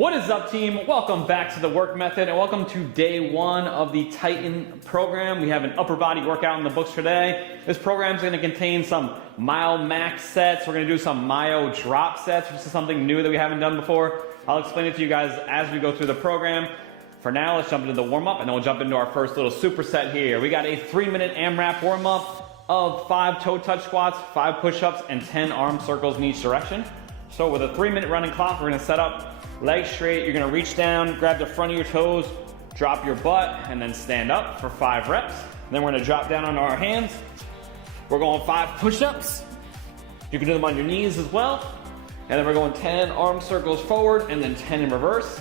What is up, team? Welcome back to the work method and welcome to day one of the Titan program. We have an upper body workout in the books today. This program is going to contain some myo max sets. We're going to do some myo drop sets, which is something new that we haven't done before. I'll explain it to you guys as we go through the program. For now, let's jump into the warm up and then we'll jump into our first little superset here. We got a 3-minute AMRAP warm up of 5 toe touch squats, 5 push-ups, and 10 arm circles in each direction. So with a 3-minute running clock, we're going to set up legs straight. You're gonna reach down, grab the front of your toes, drop your butt, and then stand up for 5 reps. And then we're gonna drop down on our hands. We're going 5 push-ups. You can do them on your knees as well. And then we're going 10 arm circles forward and then 10 in reverse.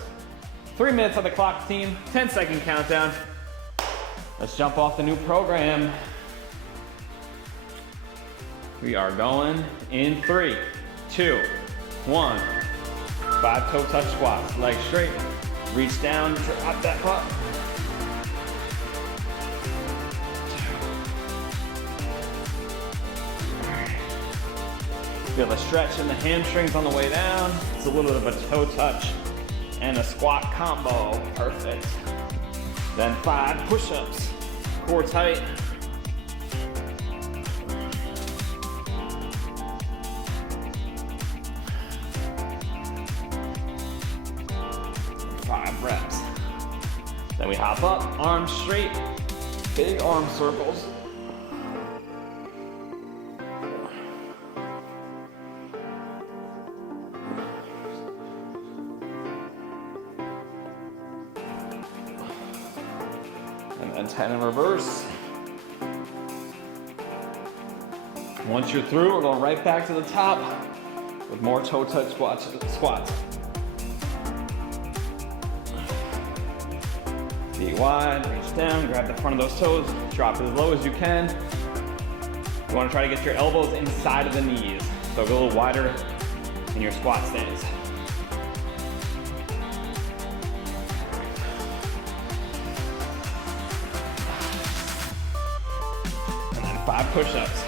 3 minutes on the clock, team, 10-second countdown. Let's jump off the new program. We are going in 3, 2, 1. 5 toe touch squats, legs straight, reach down, drop that butt. Feel a stretch in the hamstrings on the way down. It's a little bit of a toe touch and a squat combo, perfect. Then 5 push-ups, core tight. 5 reps. Then we hop up, arms straight, big arm circles. And then 10 in reverse. Once you're through, we're going right back to the top with more toe touch squats. Feet wide, reach down, grab the front of those toes, drop as low as you can. You want to try to get your elbows inside of the knees, so go a little wider in your squat stance. And then 5 push-ups.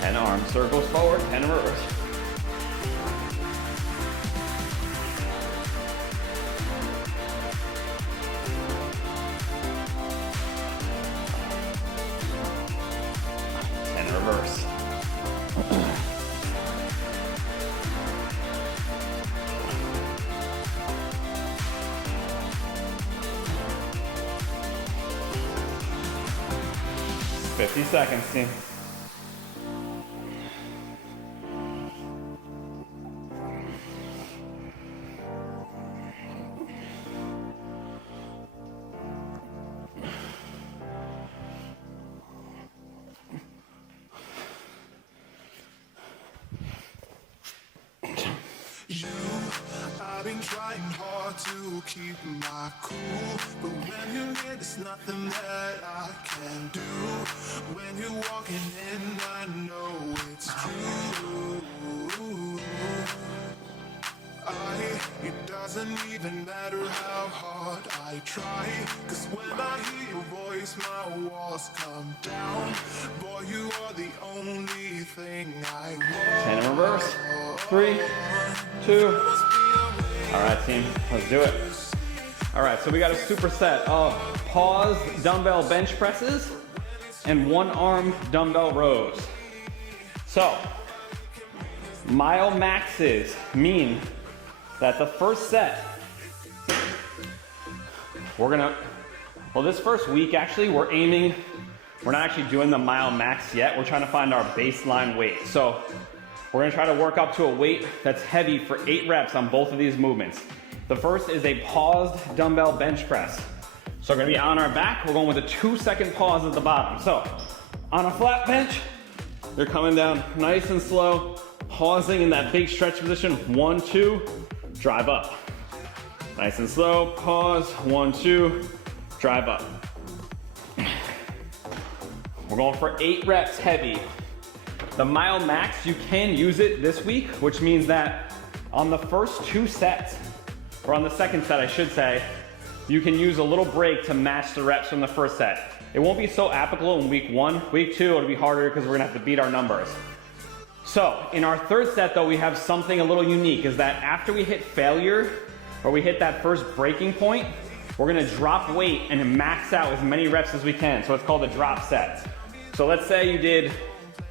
And arm circles forward, 10 in reverse. And reverse. $50 seconds, team. I've been trying hard to keep my cool, but when you're here, there's nothing that I can do. When you're walking in, I know it's true. It doesn't even matter how hard I try, cause when I hear your voice, my walls come down. Boy, you are the only thing I want. 10 in reverse. 3, 2. All right, team, let's do it. All right, so we got a superset of pause dumbbell bench presses and 1-arm dumbbell rows. So, myo maxes mean that the first set, this first week actually, we're not actually doing the myo max yet. We're trying to find our baseline weight. So we're gonna try to work up to a weight that's heavy for 8 reps on both of these movements. The first is a paused dumbbell bench press. So we're gonna be on our back. We're going with a 2-second pause at the bottom. So on a flat bench, you're coming down nice and slow, pausing in that big stretch position. 1, 2, drive up. Nice and slow, pause, 1, 2, drive up. We're going for 8 reps heavy. The myo max, you can use it this week, which means that On the first 2 sets, or on the second set I should say, you can use a little break to match the reps from the first set. It won't be so applicable in week 1. Week 2 it'll be harder because we're gonna have to beat our numbers. So in our third set though, we have something a little unique, is that after we hit failure, or we hit that first breaking point, we're gonna drop weight and max out as many reps as we can. So it's called a drop set. So let's say you did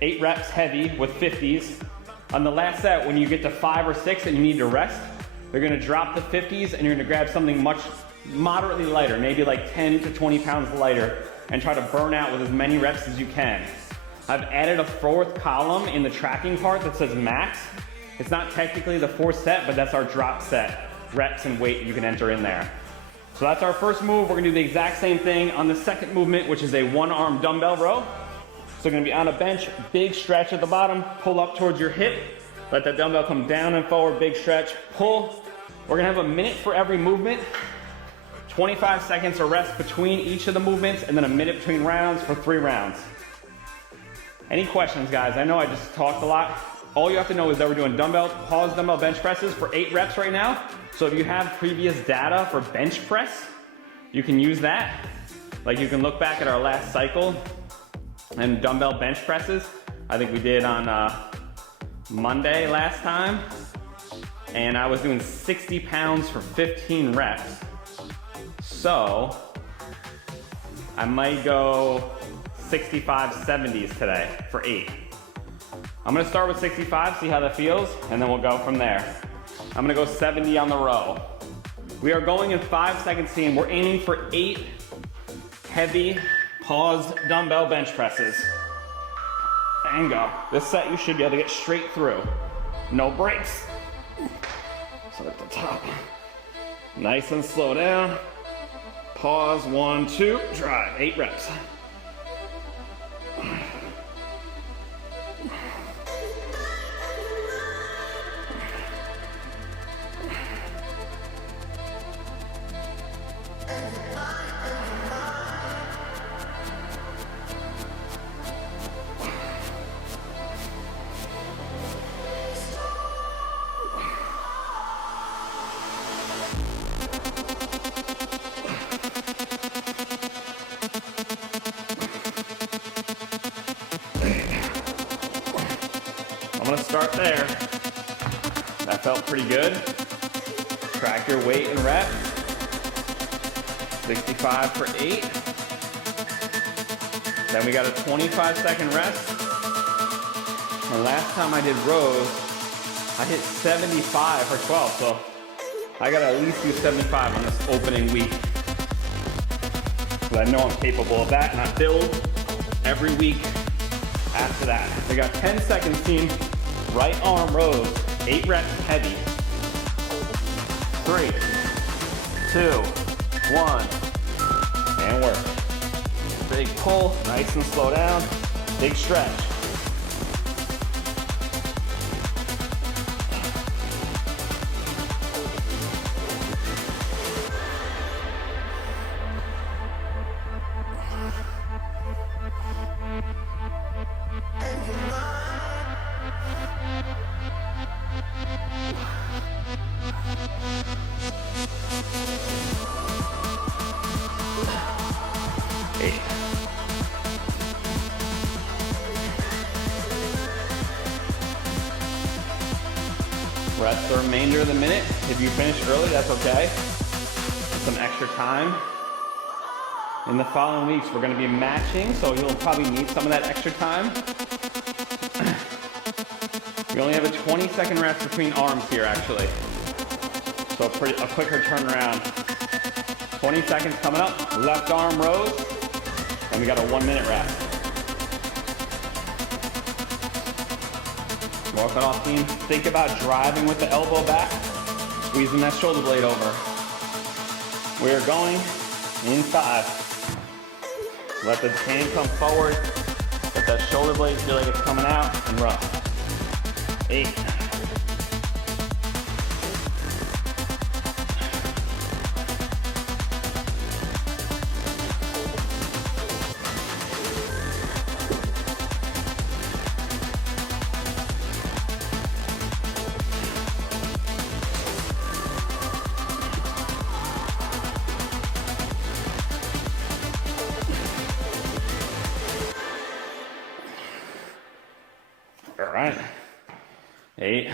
8 reps heavy with 50s. On the last set, when you get to 5 or 6 and you need to rest, you're gonna drop the 50s and you're gonna grab something much moderately lighter, maybe like 10 to 20 pounds lighter, and try to burn out with as many reps as you can. I've added a 4th column in the tracking part that says max. It's not technically the 4th set, but that's our drop set, reps and weight you can enter in there. So that's our first move. We're gonna do the exact same thing on the second movement, which is a 1-arm dumbbell row. So gonna be on a bench, big stretch at the bottom, pull up towards your hip, let that dumbbell come down and forward, big stretch, pull. We're gonna have a minute for every movement, 25 seconds of rest between each of the movements, and then a minute between rounds for 3 rounds. Any questions, guys? I know I just talked a lot. All you have to know is that we're doing pause dumbbell bench presses for 8 reps right now. So if you have previous data for bench press, you can use that. Like you can look back at our last cycle and dumbbell bench presses. I think we did on Monday last time. And I was doing 60 pounds for 15 reps. So I might go 65 70s today for 8. I'm gonna start with 65, see how that feels, and then we'll go from there. I'm gonna go 70 on the row. We are going in 5 seconds team. We're aiming for 8 heavy paused dumbbell bench presses. And go. This set you should be able to get straight through. No breaks. So at the top. Nice and slow down. Pause, 1, 2, drive, 8 reps. I'm gonna start there. That felt pretty good. Track your weight and rep. 65 for 8. Then we got a 25-second rest. The last time I did rows, I hit 75 for 12, so I gotta at least do 75 on this opening week. Because I know I'm capable of that, and I build every week after that. We got 10 seconds, team. Right arm rows, 8 reps heavy. 3, 2, 1, and work. Big pull, nice and slow down. Big stretch. Rest the remainder of the minute. If you finish early, that's okay. Some extra time. In the following weeks, we're going to be matching, so you'll probably need some of that extra time. We only have a 20-second rest between arms here, actually. So a quicker turnaround. 20 seconds coming up. Left arm rows, and we got a 1-minute rest. Walk it off, team. Think about driving with the elbow back, squeezing that shoulder blade over. We are going in 5. Let the hand come forward. Let that shoulder blade feel like it's coming out, and row. 8. All right. 8.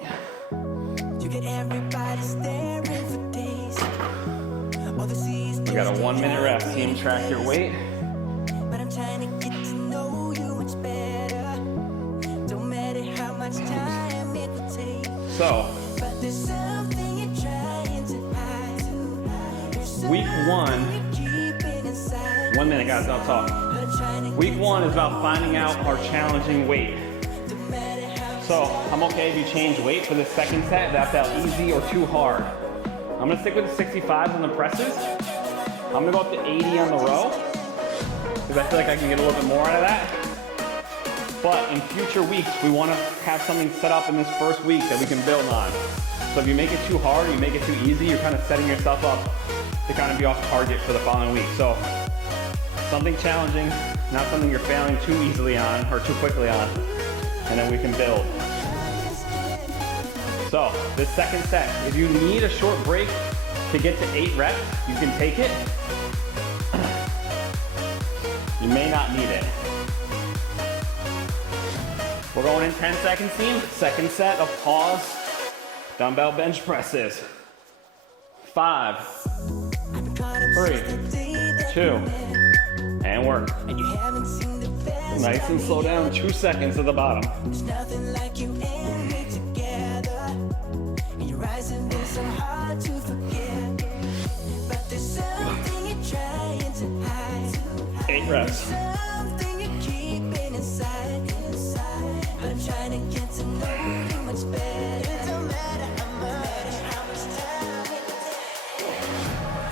You get everybody staring for days. All the seas We got a 1 minute rest. Team, track your weight. But I'm trying to get to know you much better. Don't matter how much time it will take. So, But there's something you're trying to hide. week 1. Keeping inside. 1 minute, guys, don't talk. But I'm trying to Week 1 is about finding out our challenging weight. don't matter how So, I'm okay if you change weight for the second set. That felt easy or too hard. I'm gonna stick with the 65s on the presses. I'm gonna go up to 80 on the row, because I feel like I can get a little bit more out of that. But in future weeks, we wanna have something set up in this first week that we can build on. So if you make it too hard, or you make it too easy, you're kind of setting yourself up to kind of be off target for the following week. So something challenging, not something you're failing too easily on or too quickly on, and then we can build. So this second set, if you need a short break to get to 8 reps, you can take it. You may not need it. We're going in 10 seconds, team. Second set of pause dumbbell bench presses. 5, 3, 2, and work. and you haven't seen the best. Nice and slow down, 2 seconds at the bottom. There's nothing like you and me together. And your eyes have been so hard to forget. But there's something you're trying to hide. 8 reps. Something you're keeping inside. But I'm trying to get to know you much better. It don't matter how much time it takes.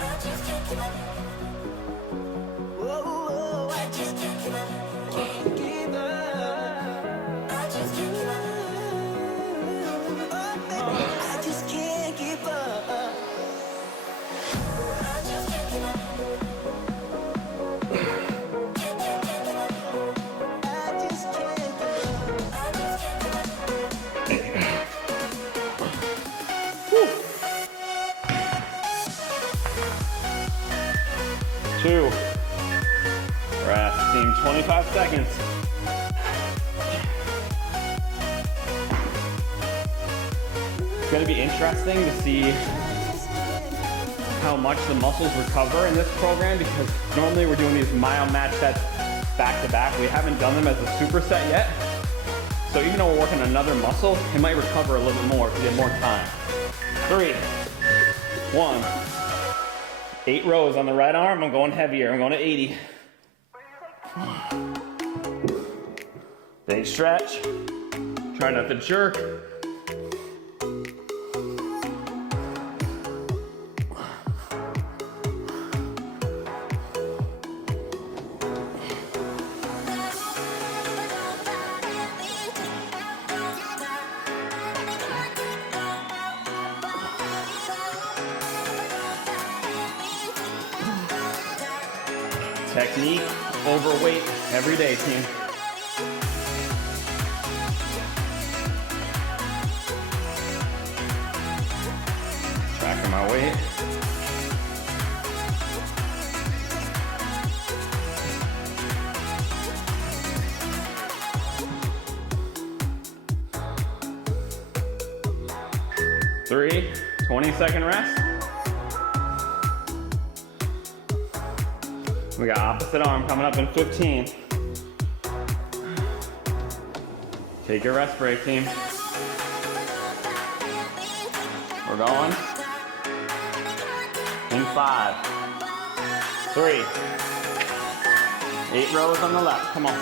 I just can't give up. Whoa, I just can't give up. Can't give up. I just can't give up. Oh, baby, I just can't give up. I just can't give up. I just can't give up. I just can't give up. 2. Rest, team, 25 seconds. It's gonna be interesting to see how much the muscles recover in this program, because normally we're doing these mile match sets back to back. We haven't done them as a superset yet. So even though we're working another muscle, it might recover a little bit more because we have more time. 3, 1. 8 rows on the right arm. I'm going heavier. I'm going to 80. Big stretch. Try not to jerk. Technique, overweight, every day, team. Tracking my weight. Three, 20-second rest. We got opposite arm coming up in 15. Take your rest break, team. We're going. In 5, 3, 8 rows on the left. Come on.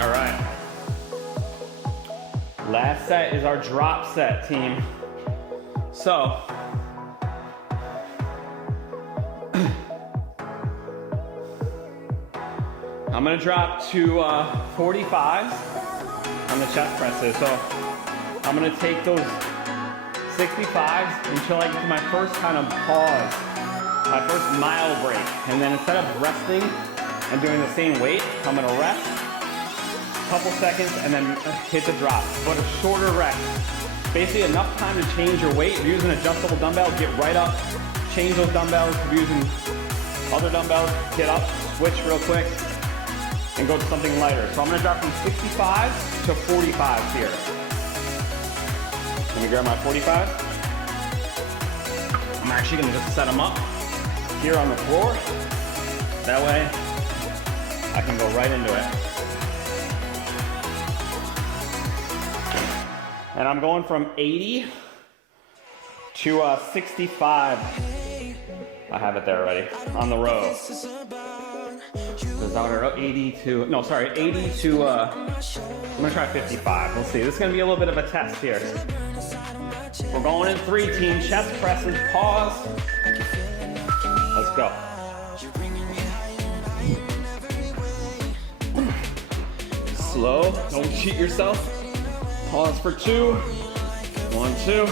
All right. Last set is our drop set, team. So, I'm gonna drop to 45s on the chest presses. So I'm gonna take those 65s until I get to my first kind of pause, my first mile break. And then instead of resting and doing the same weight, I'm gonna rest a couple seconds and then hit the drop, but a shorter rest. Basically enough time to change your weight. If you're using adjustable dumbbells, get right up, change those dumbbells. If you're using other dumbbells, get up, switch real quick, and go to something lighter. So I'm gonna drop from 65 to 45 here. Let me grab my 45. I'm actually gonna just set them up here on the floor. That way, I can go right into it. And I'm going from 80 to 65. I have it there already on the row. Is that 80 to, no, sorry, 80 to, I'm gonna try 55. We'll see. This is gonna be a little bit of a test here. We're going in 3, team. Chest presses, pause. Let's go. Slow, don't cheat yourself. Pause for 2. 1, 2.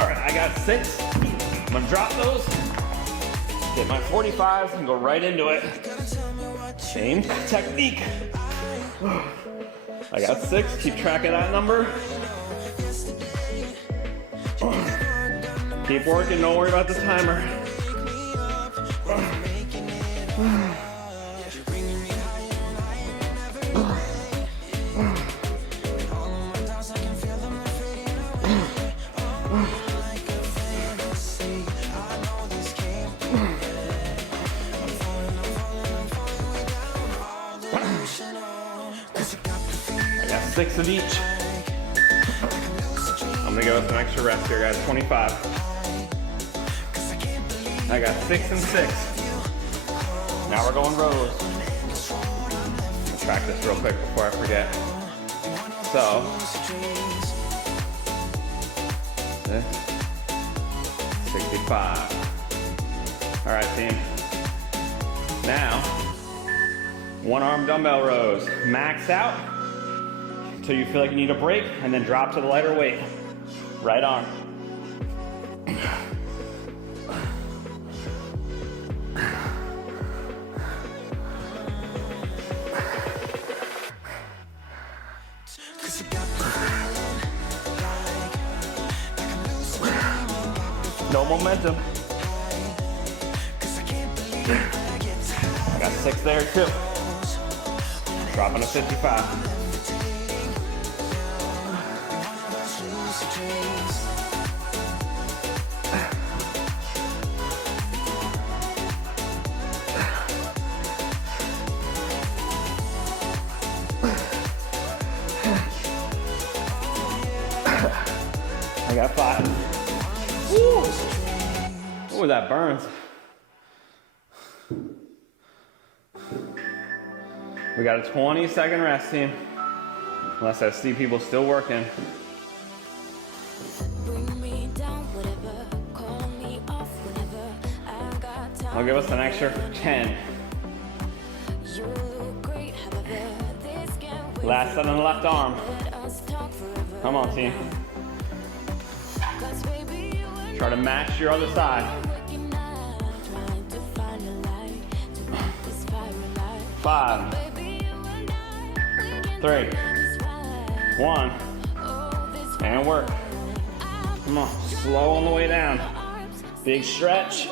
All right, I got 6. I'm gonna drop those, get my 45s and go right into it. Same technique. I got 6, keep track of that number. Keep working, don't worry about the timer. I got 6 of each. I'm gonna go with some extra rest here, guys. 25. I got 6 and 6. Now we're going rows. I'll track this real quick before I forget. So, 65. All right, team. Now, 1-arm dumbbell rows. Max out until you feel like you need a break, and then drop to the lighter weight. Right arm. No momentum. I got 6 there too. Dropping to 55. I got 5. Woo! Ooh, that burns. We got a 20-second rest, team. Unless I see people still working. I'll give us an extra 10. Last set on the left arm. Come on, team. Try to match your other side. 5, 3, 1, and work. Come on, slow on the way down. Big stretch.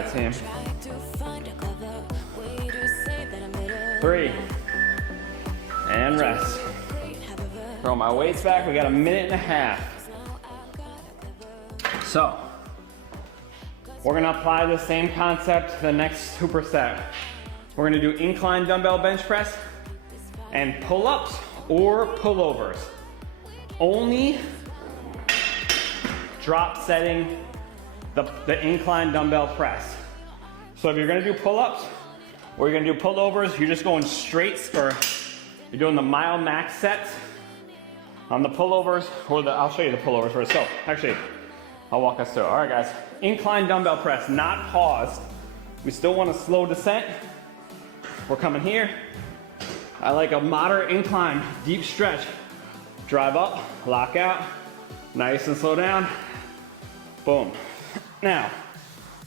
right, team. 3. And rest. Throw my weights back. We got a minute and a half. So, we're gonna apply the same concept to the next superset. We're gonna do incline dumbbell bench press and pull-ups or pullovers. Only drop setting the incline dumbbell press. So if you're gonna do pull-ups or you're gonna do pullovers, you're just going straight, or you're doing the mile max sets on the pullovers, or I'll show you the pullovers first. So actually, I'll walk us through. All right, guys. Incline dumbbell press, not paused. We still want a slow descent. We're coming here. I like a moderate incline, deep stretch. Drive up, lock out, nice and slow down. Boom. Now,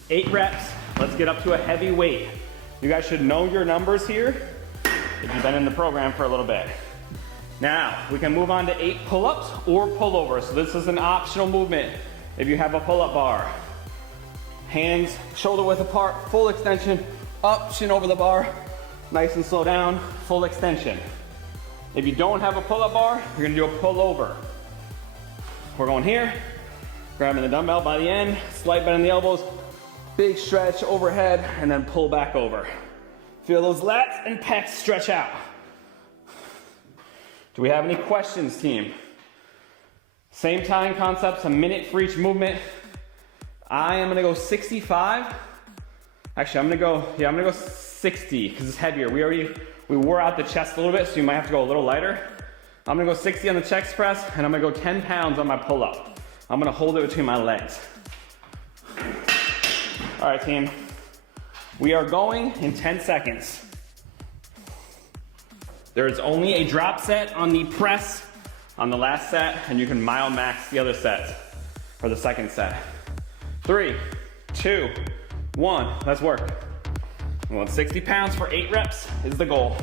8 reps. Let's get up to a heavy weight. You guys should know your numbers here if you've been in the program for a little bit. Now, we can move on to 8 pull-ups or pullovers. So this is an optional movement. If you have a pull-up bar, hands shoulder width apart, full extension, up, chin over the bar, nice and slow down, full extension. If you don't have a pull-up bar, you're gonna do a pull-over. We're going here, grabbing the dumbbell by the end, slight bend in the elbows, big stretch overhead, and then pull back over. Feel those lats and pecs stretch out. Do we have any questions, team? Same time concepts, a minute for each movement. I am gonna go 65. Actually, I'm gonna go 60 because it's heavier. We wore out the chest a little bit, so you might have to go a little lighter. I'm gonna go 60 on the chest press, and I'm gonna go 10 pounds on my pull-up. I'm gonna hold it between my legs. All right, team. We are going in 10 seconds. There is only a drop set on the press on the last set, and you can mile max the other set for the second set. 3, 2, 1, let's work. We want 60 pounds for 8 reps is the goal.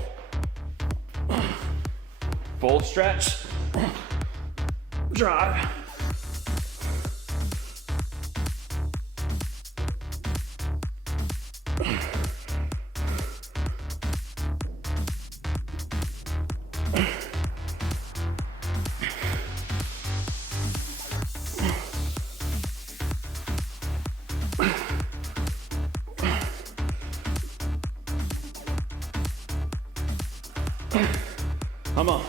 Full stretch, drive. Come on.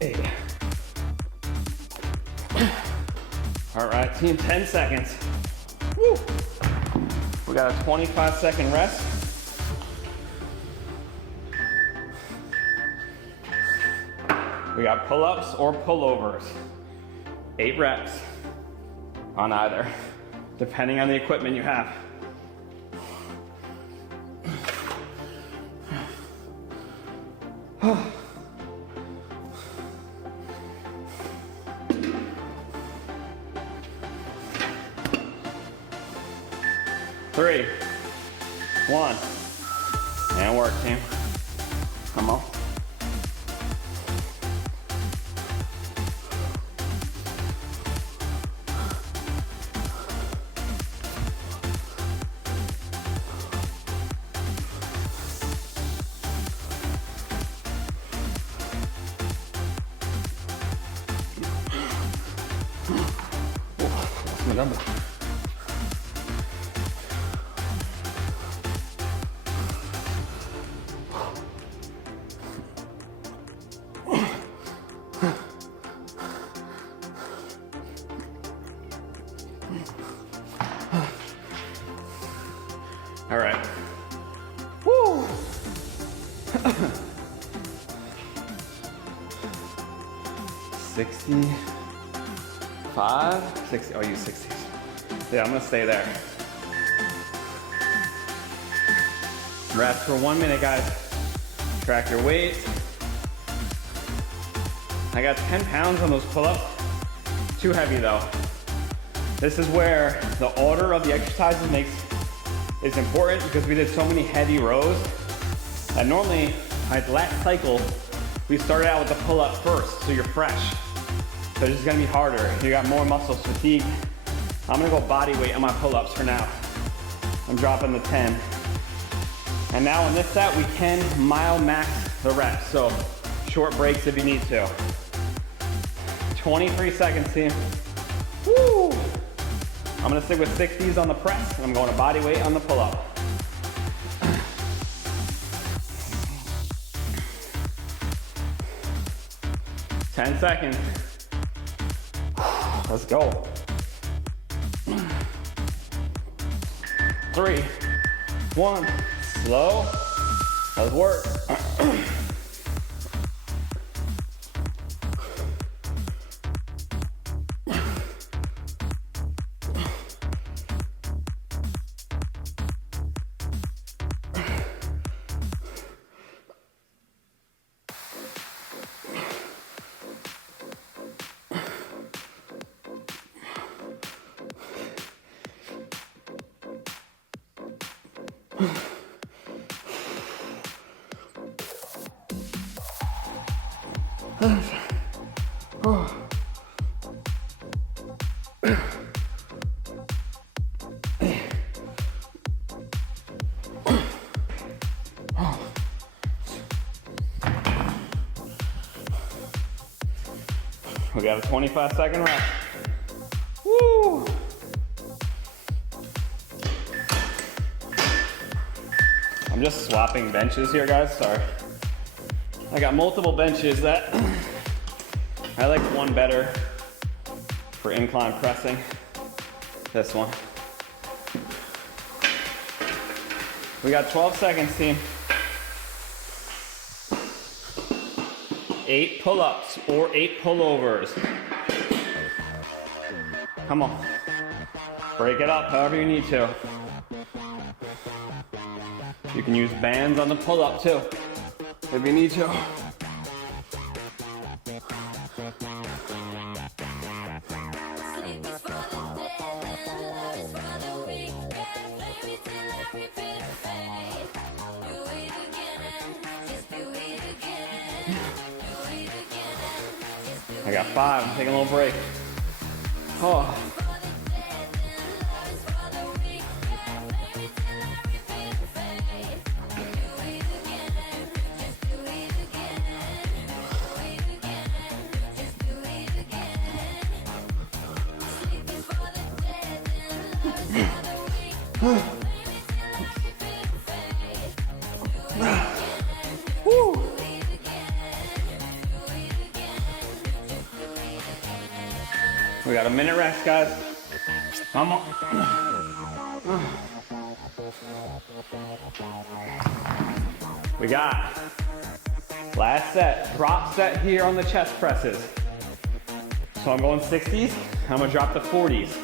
Hey. All right, team, 10 seconds. Woo. We got a 25-second rest. We got pull-ups or pullovers. 8 reps on either, depending on the equipment you have. Three, 1, and work, team. Come on. My dumbbell. All right. Woo. 65, 60. Oh, you 60s. Yeah, I'm gonna stay there. Rest for 1 minute, guys. Track your weight. I got 10 pounds on those pull-ups. Too heavy though. This is where the order of the exercises is important, because we did so many heavy rows that normally my last cycle we started out with the pull-up first, so you're fresh. So it's just gonna be harder. You got more muscle fatigue. I'm gonna go body weight on my pull-ups for now. I'm dropping the 10. And now in this set, we can mile max the reps. So short breaks if you need to. 23 seconds, team. Woo! I'm gonna stick with 60s on the press, and I'm going to body weight on the pull-up. Ten seconds. Let's go. 3, 1, slow. Let's work. We got a 25-second rest. Woo! I'm just swapping benches here, guys, sorry. I got multiple benches that I like one better for incline pressing. This one. We got 12 seconds, team. 8 pull-ups or 8 pullovers. Come on. Break it up however you need to. You can use bands on the pull-up too, if you need to. I got 5, I'm taking a little break. Oh. We got a minute rest, guys. Come on. We got last set, drop set here on the chest presses. So I'm going 60s, I'm gonna drop to 40s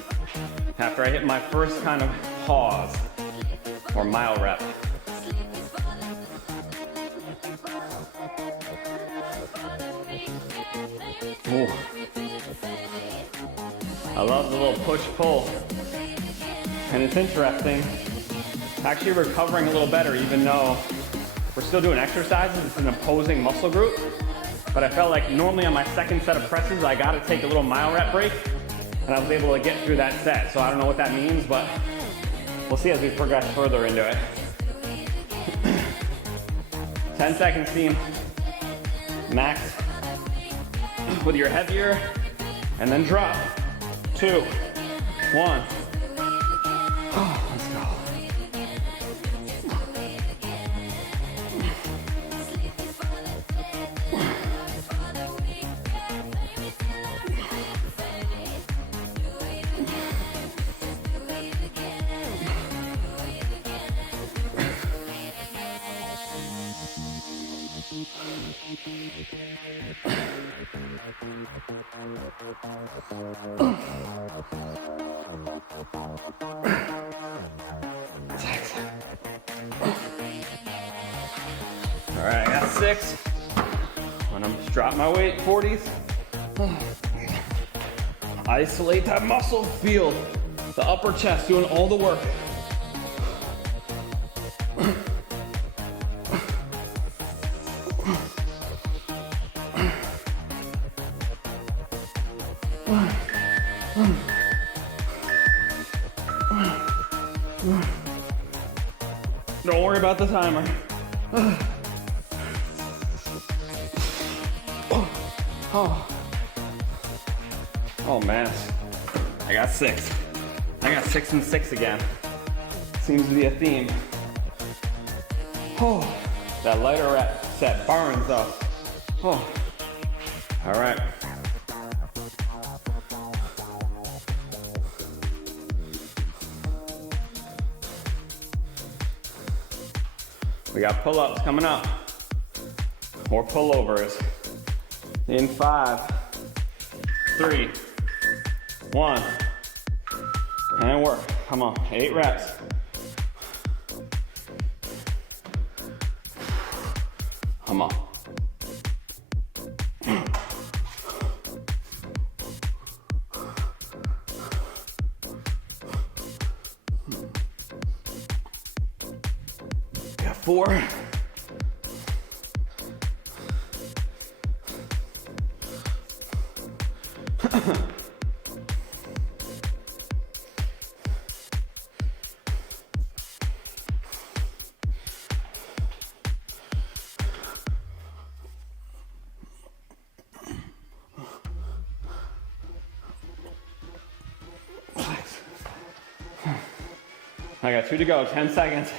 after I hit my first kind of pause or mile rep. Ooh. I love the little push-pull. And it's interesting, actually recovering a little better even though we're still doing exercises, it's an opposing muscle group. But I felt like normally on my second set of presses, I gotta take a little mile rep break, and I was able to get through that set. So I don't know what that means, but we'll see as we progress further into it. 10 seconds, team. Max with your heavier, and then drop. 2, 1. Oh, let's go. All right, I got 6. And I'm just drop my weight, 40s. Isolate that muscle, feel the upper chest doing all the work. about the timer. Oh man, I got 6. I got 6 and 6 again. Seems to be a theme. Oh, that lighter rep set burns though. Oh, all right. We got pull-ups coming up. More pullovers. In 5, 3, 1, and work. Come on, 8 reps. Come on. Got 4. I got 2 to go, 10 seconds.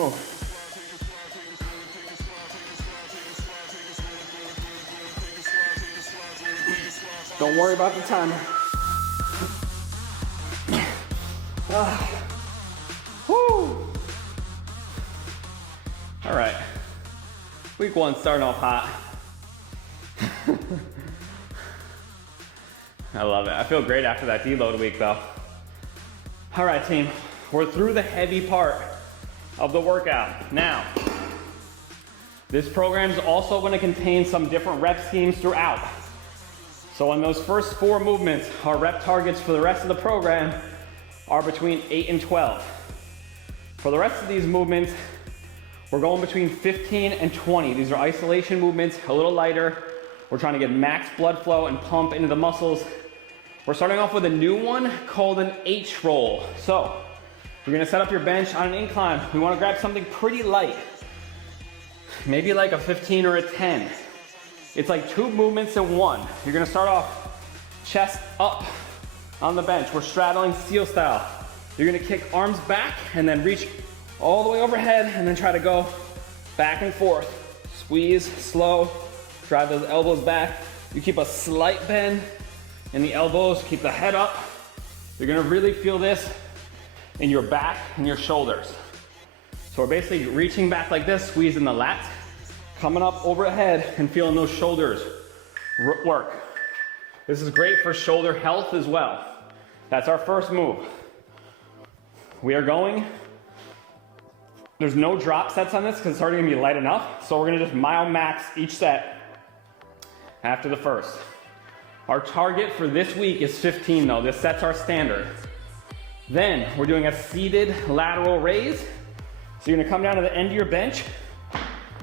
Oh. Don't worry about the timer. Woo. All right, week 1 starting off hot. I love it. I feel great after that deload week though. All right, team, we're through the heavy part of the workout. Now, this program is also going to contain some different rep schemes throughout. So on those first 4 movements, our rep targets for the rest of the program are between 8 and 12. For the rest of these movements, we're going between 15 and 20. These are isolation movements, a little lighter. We're trying to get max blood flow and pump into the muscles. We're starting off with a new one called an H roll. So you're gonna set up your bench on an incline. We wanna grab something pretty light. Maybe like a 15 or a 10. It's like 2 movements in one. You're gonna start off chest up on the bench. We're straddling seal style. You're gonna kick arms back and then reach all the way overhead and then try to go back and forth. Squeeze, slow, drive those elbows back. You keep a slight bend in the elbows, keep the head up. You're gonna really feel this in your back and your shoulders. So we're basically reaching back like this, squeezing the lats, coming up overhead and feeling those shoulders work. This is great for shoulder health as well. That's our first move. We are going, there's no drop sets on this because it's already gonna be light enough. So we're gonna just mile max each set after the first. Our target for this week is 15 though. This sets our standard. Then we're doing a seated lateral raise. So you're gonna come down to the end of your bench.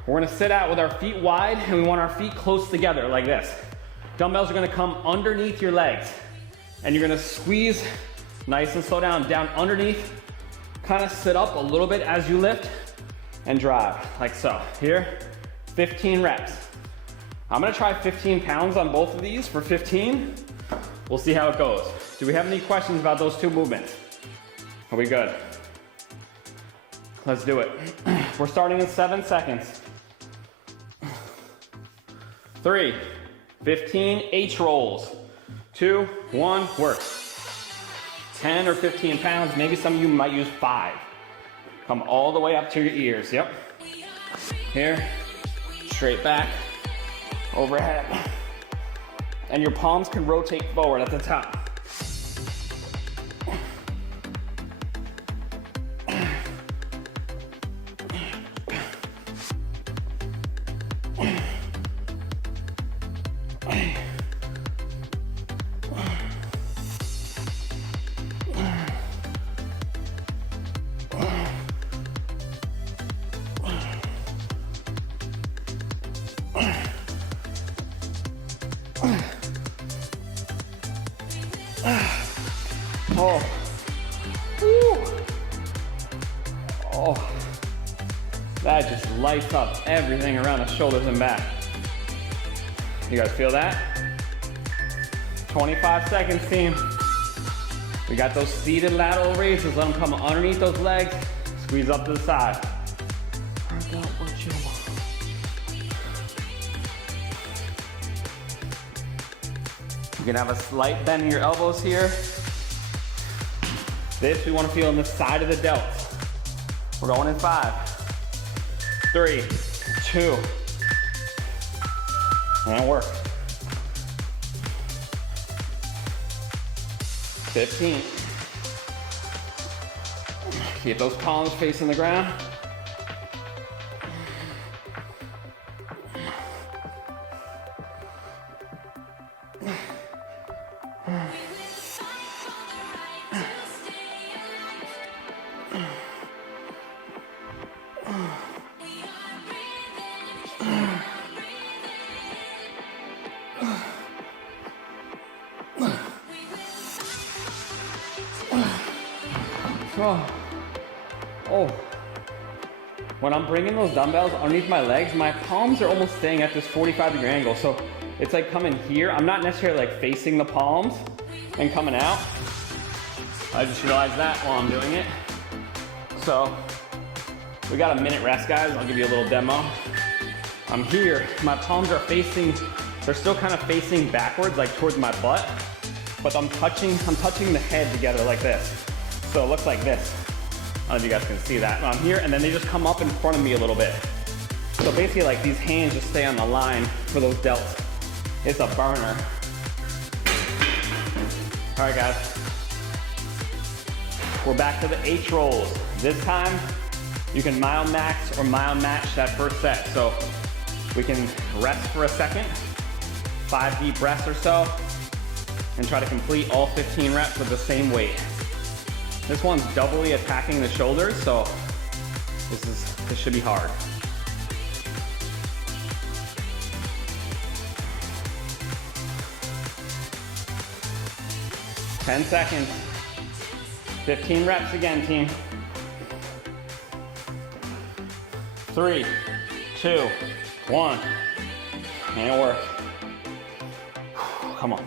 We're gonna sit out with our feet wide and we want our feet close together like this. Dumbbells are gonna come underneath your legs and you're gonna squeeze nice and slow down underneath. Kind of sit up a little bit as you lift and drive like so. Here, 15 reps. I'm gonna try 15 pounds on both of these for 15. We'll see how it goes. Do we have any questions about those 2 movements? Are we good? Let's do it. We're starting in 7 seconds. 3, 15 H rolls. 2, 1, work. 10 or 15 pounds, maybe some of you might use 5. Come all the way up to your ears, yep. Here, straight back. Overhead. And your palms can rotate forward at the top. Oh. Woo. That just lights up everything around the shoulders and back. You guys feel that? 25 seconds, team. We got those seated lateral raises. Let them come underneath those legs. Squeeze up to the side. You can have a slight bend in your elbows here. This we want to feel on the side of the delts. We're going in 5, 3, 2, and work. 15. Keep those palms facing the ground. Oh, when I'm bringing those dumbbells underneath my legs, my palms are almost staying at this 45-degree angle. So it's like coming here. I'm not necessarily like facing the palms and coming out. I just realized that while I'm doing it. So we got a minute rest, guys. I'll give you a little demo. I'm here, my palms are facing, they're still kind of facing backwards, like towards my butt, but I'm touching the head together like this. So it looks like this. I don't know if you guys can see that. I'm here, and then they just come up in front of me a little bit. So basically, like, these hands just stay on the line for those delts. It's a burner. All right, guys. We're back to the H rolls. This time, you can mile max or mile match that first set. So we can rest for a second, 5 deep breaths or so, and try to complete all 15 reps with the same weight. This one's doubly attacking the shoulders, so this should be hard. Ten seconds. 15 reps again, team. 3, 2, 1, and work. Come on.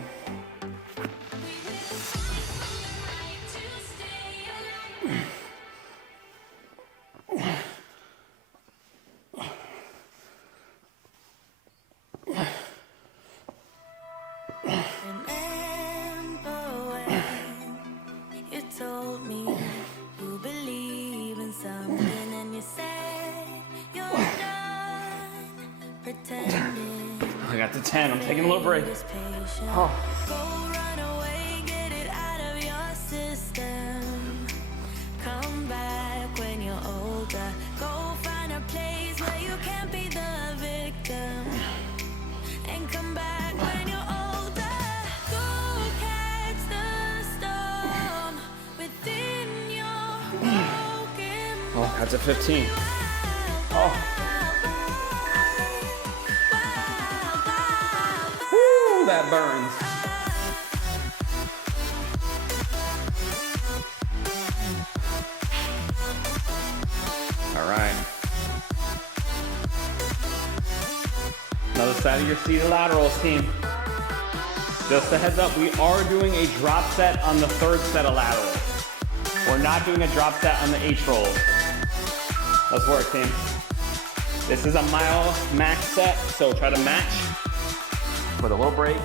I got to 10. I'm taking a little break. Oh. Come back when you're older. Go find a place where you can't be the victim. And come back when you're older. Go catch the storm within your broken. Oh, that's a 15. Oh. Woo, that burns. All right. Another side of your seated laterals, team. Just a heads up, we are doing a drop set on the third set of laterals. We're not doing a drop set on the H rolls. Let's work, team. This is a mile max set, so try to match with a little break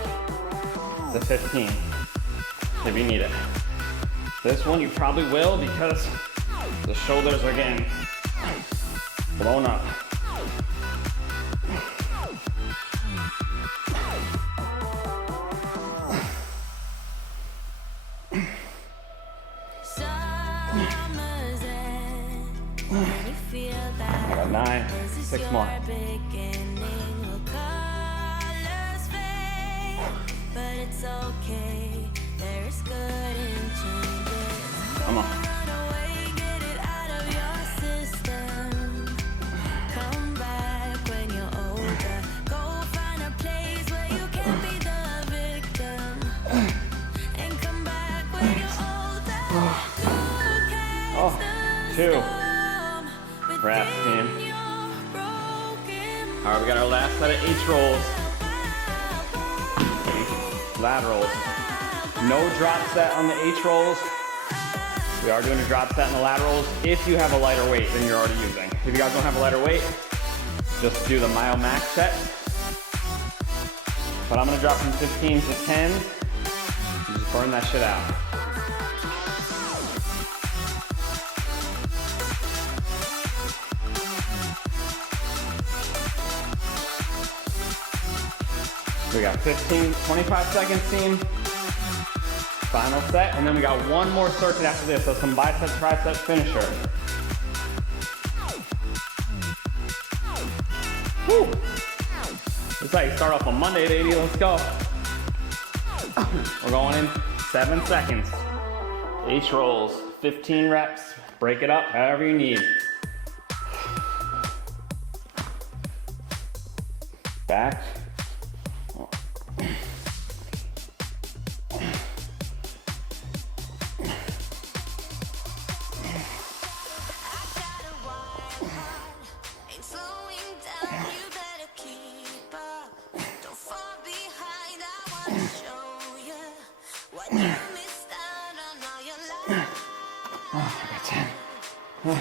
to 15 if you need it. This one you probably will because the shoulders are getting blown up. I got 9, 6 more. But it's okay. There is good in changes. Come on. Run away, get it out of your system. Come back when you're older. Go find a place where you can be the victim. And come back when you're older. Go catch the storm Rest, team. within your All right, we got our last set of H rolls. Laterals. No drop set on the H rolls. We are doing a drop set in the laterals if you have a lighter weight than you're already using. If you guys don't have a lighter weight, just do the mile max set. But I'm gonna drop from 15 to 10. And just burn that shit out. We got 15, 25 seconds team. Final set, and then we got one more circuit after this, so some bicep, tricep finisher. Whew. This is how you start off on Monday, baby. Let's go. We're going in 7 seconds. H rolls, 15 reps. Break it up however you need. Back. Oh, I got 10. Oh.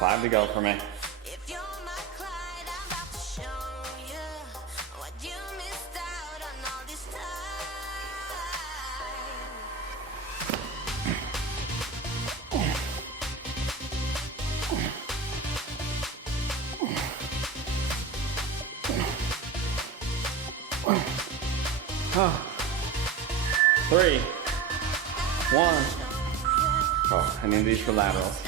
5 to go for me. Oh. 3, 1. Oh, I need these for laterals.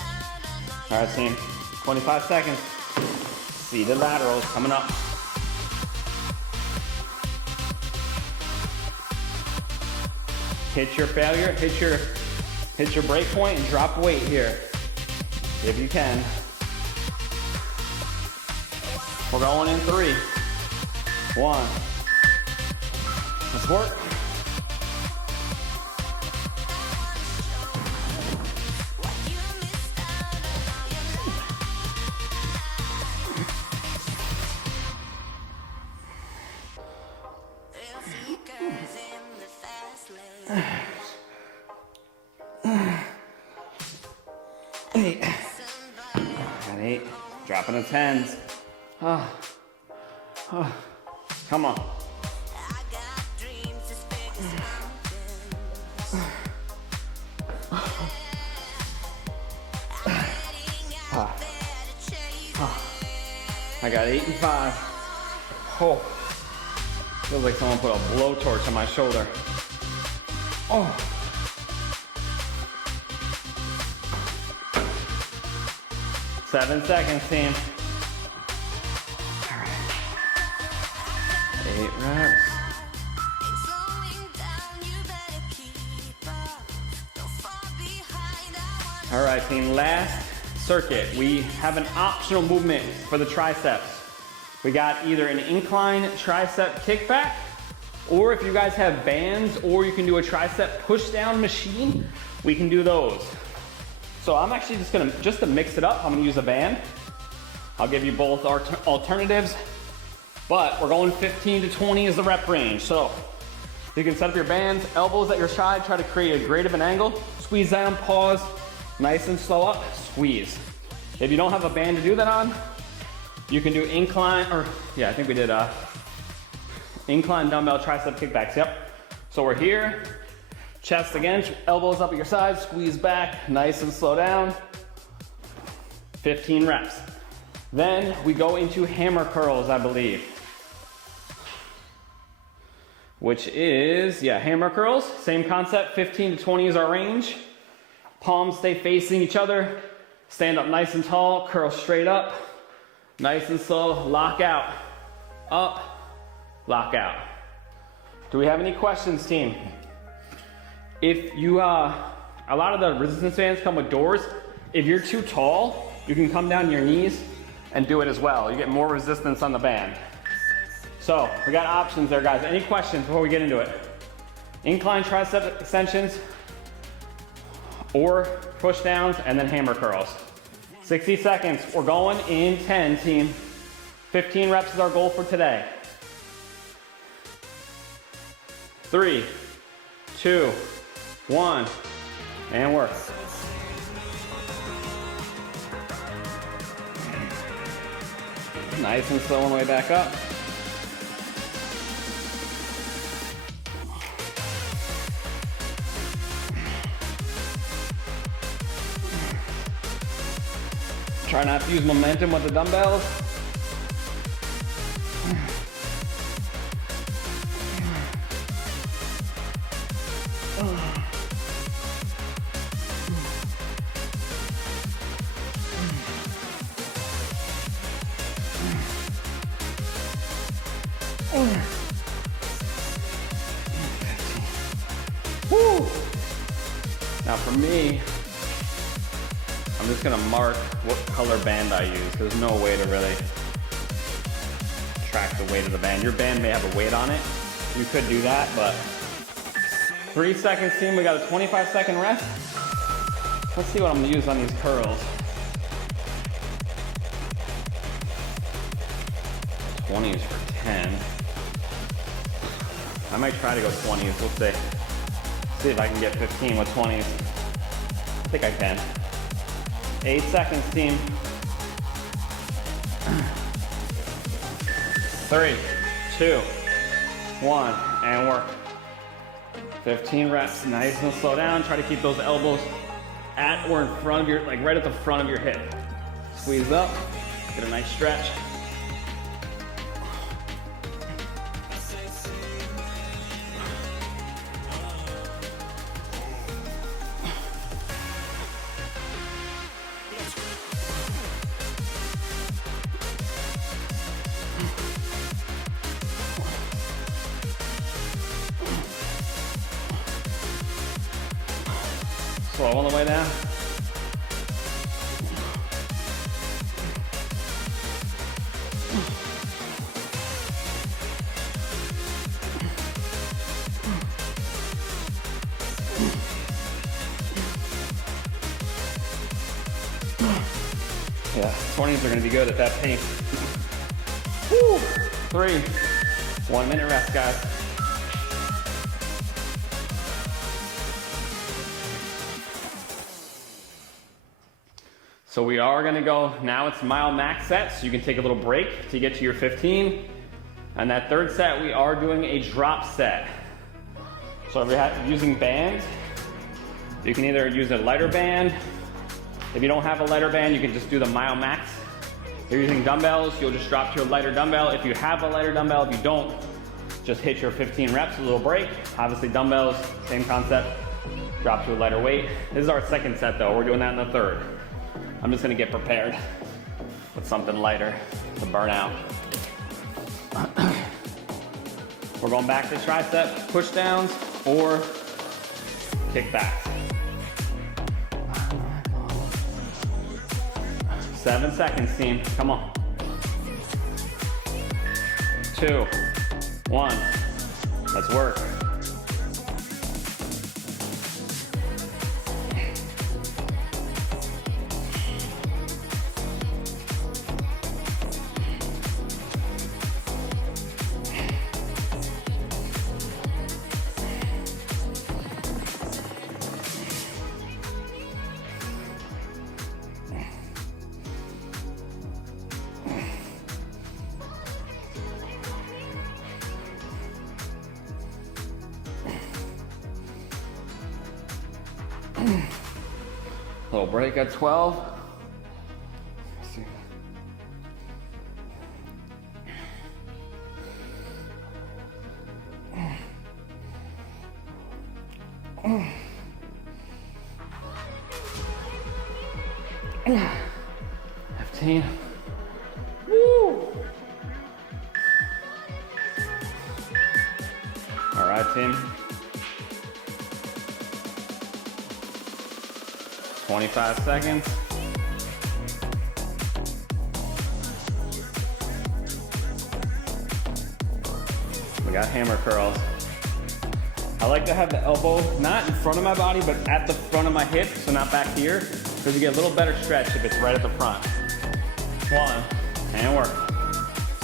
All right, team. 25 seconds. Seated laterals coming up. Hit your failure. Hit your break point and drop weight here, if you can. We're going in 3, 1. Let's work. Eight. Got 8. Dropping the 10s. Oh. Oh. Come on. I got 8 and 5. Oh, feels like someone put a blowtorch on my shoulder. Oh. Seven seconds, team. All right. 8 reps. All right, team, last circuit. We have an optional movement for the triceps. We got either an incline tricep kickback, or if you guys have bands, or you can do a tricep push down machine, we can do those. So I'm actually just to mix it up, I'm gonna use a band. I'll give you both alternatives, but we're going 15 to 20 is the rep range. So you can set up your bands, elbows at your side, try to create a great of an angle, squeeze down, pause, nice and slow up, squeeze. If you don't have a band to do that on, you can do incline, or yeah, I think we did incline dumbbell tricep kickbacks, yep. So we're here, chest again, elbows up at your side, squeeze back, nice and slow down, 15 reps. Then we go into hammer curls, I believe. Which is, yeah, hammer curls, same concept, 15 to 20 is our range. Palms stay facing each other, stand up nice and tall, curl straight up, nice and slow, lock out, up, lock out. Do we have any questions, team? If you, a lot of the resistance bands come with doors. If you're too tall, you can come down to your knees and do it as well. You get more resistance on the band. So we got options there, guys. Any questions before we get into it? Incline tricep extensions, or push downs, and then hammer curls. 60 seconds. We're going in 10, team. 15 reps is our goal for today. 3, 2, 1, and work. Nice and slow on the way back up. Try not to use momentum with the dumbbells. Woo. Now for me, I'm just gonna mark what color band I use. There's no way to really track the weight of the band. Your band may have a weight on it. You could do that, but 3 seconds, team. We got a 25-second rest. Let's see what I'm gonna use on these curls. 20s for 10. I might try to go 20s. We'll see. See if I can get 15 with 20s. I think I can. 8 seconds, team. 3, 2, 1, and work. 15 reps, nice and slow down. Try to keep those elbows at or in front of your, like right at the front of your hip. Squeeze up, get a nice stretch. Slow on the way down. Yeah, 20s are gonna be good at that pace. Woo! 3, 1 minute rest, guys. So we are gonna go, now it's mile max sets. So you can take a little break to get to your 15. And that third set, we are doing a drop set. So if you're using bands, you can either use a lighter band. If you don't have a lighter band, you can just do the mile max. If you're using dumbbells, you'll just drop to a lighter dumbbell. If you have a lighter dumbbell, if you don't, just hit your 15 reps, a little break. Obviously dumbbells, same concept, drop to a lighter weight. This is our second set though, we're doing that in the third. I'm just gonna get prepared with something lighter to burn out. We're going back to tricep push downs or kick backs. 7 seconds, team, come on. 2, 1, let's work. Little break at 12. Let's see. Mm. 15. Woo! All right, team. 25 seconds. We got hammer curls. I like to have the elbow not in front of my body, but at the front of my hip, so not back here. because you get a little better stretch if it's right at the front. 1, and work.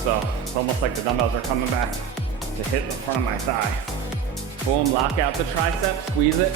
So it's almost like the dumbbells are coming back to hit the front of my thigh. Boom, lock out the tricep, squeeze it.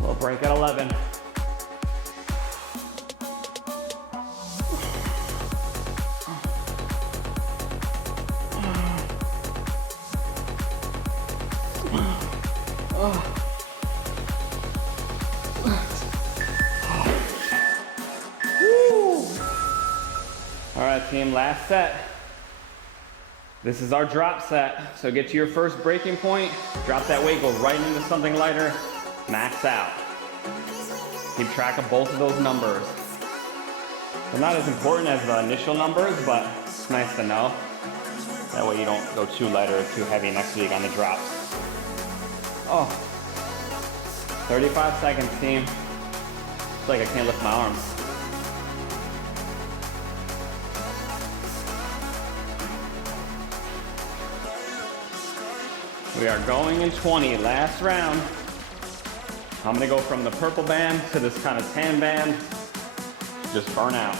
Little break at 11. All right, team, last set. This is our drop set. So get to your first breaking point, drop that weight, go right into something lighter, max out. Keep track of both of those numbers. They're not as important as the initial numbers, but it's nice to know. That way you don't go too light or too heavy next week on the drops. Oh, 35 seconds, team. It's like I can't lift my arms. We are going in 20, last round. I'm gonna go from the purple band to this kind of tan band. Just burn out.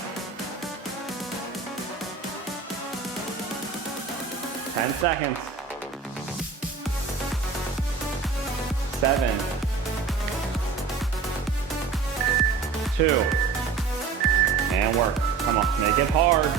10 seconds. 7, 2, and work. Come on, make it hard.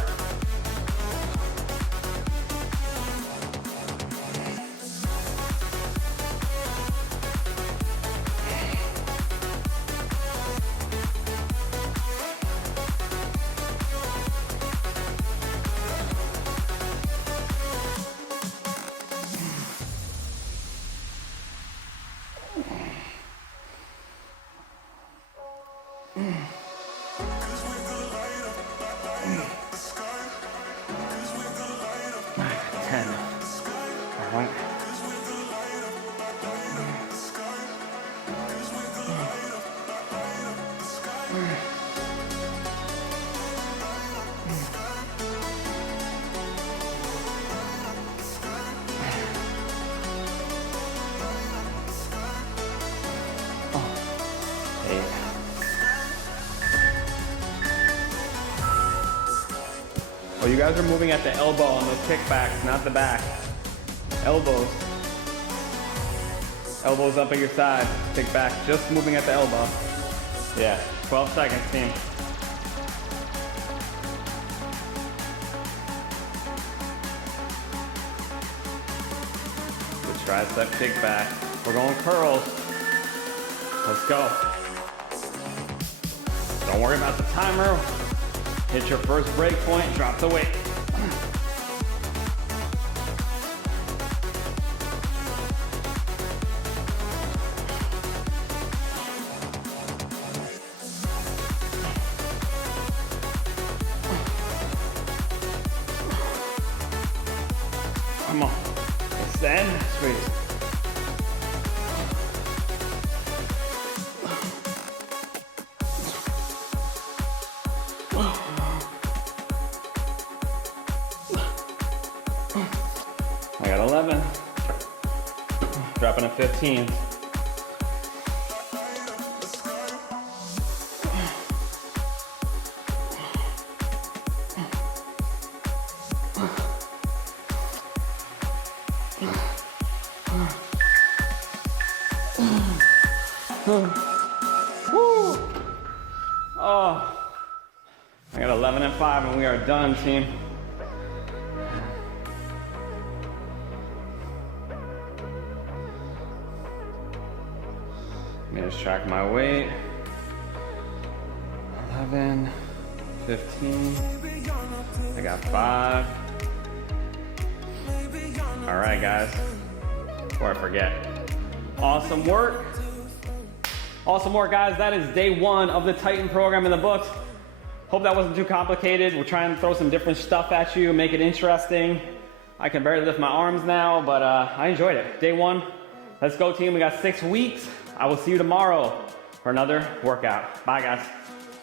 Oh, you guys are moving at the elbow on those kickbacks, not the back. Elbows. Elbows up at your side. Kick back, just moving at the elbow. Yeah, 12 seconds, team. Good tricep kickback. We're going curls. Let's go. Don't worry about the timer. Hit your first break point, drop the weight. Come on, extend, squeeze. I got 11, dropping at 15. Oh, I got 11 and 5 and we are done, team. Let me just track my weight. 11, 15, I got 5. All right, guys, before I forget, awesome work. Awesome work, guys. That is day 1 of the Titan program in the books. Hope that wasn't too complicated. We're trying to throw some different stuff at you, make it interesting. I can barely lift my arms now, but I enjoyed it. Day 1, let's go team. We got 6 weeks. I will see you tomorrow for another workout. Bye, guys.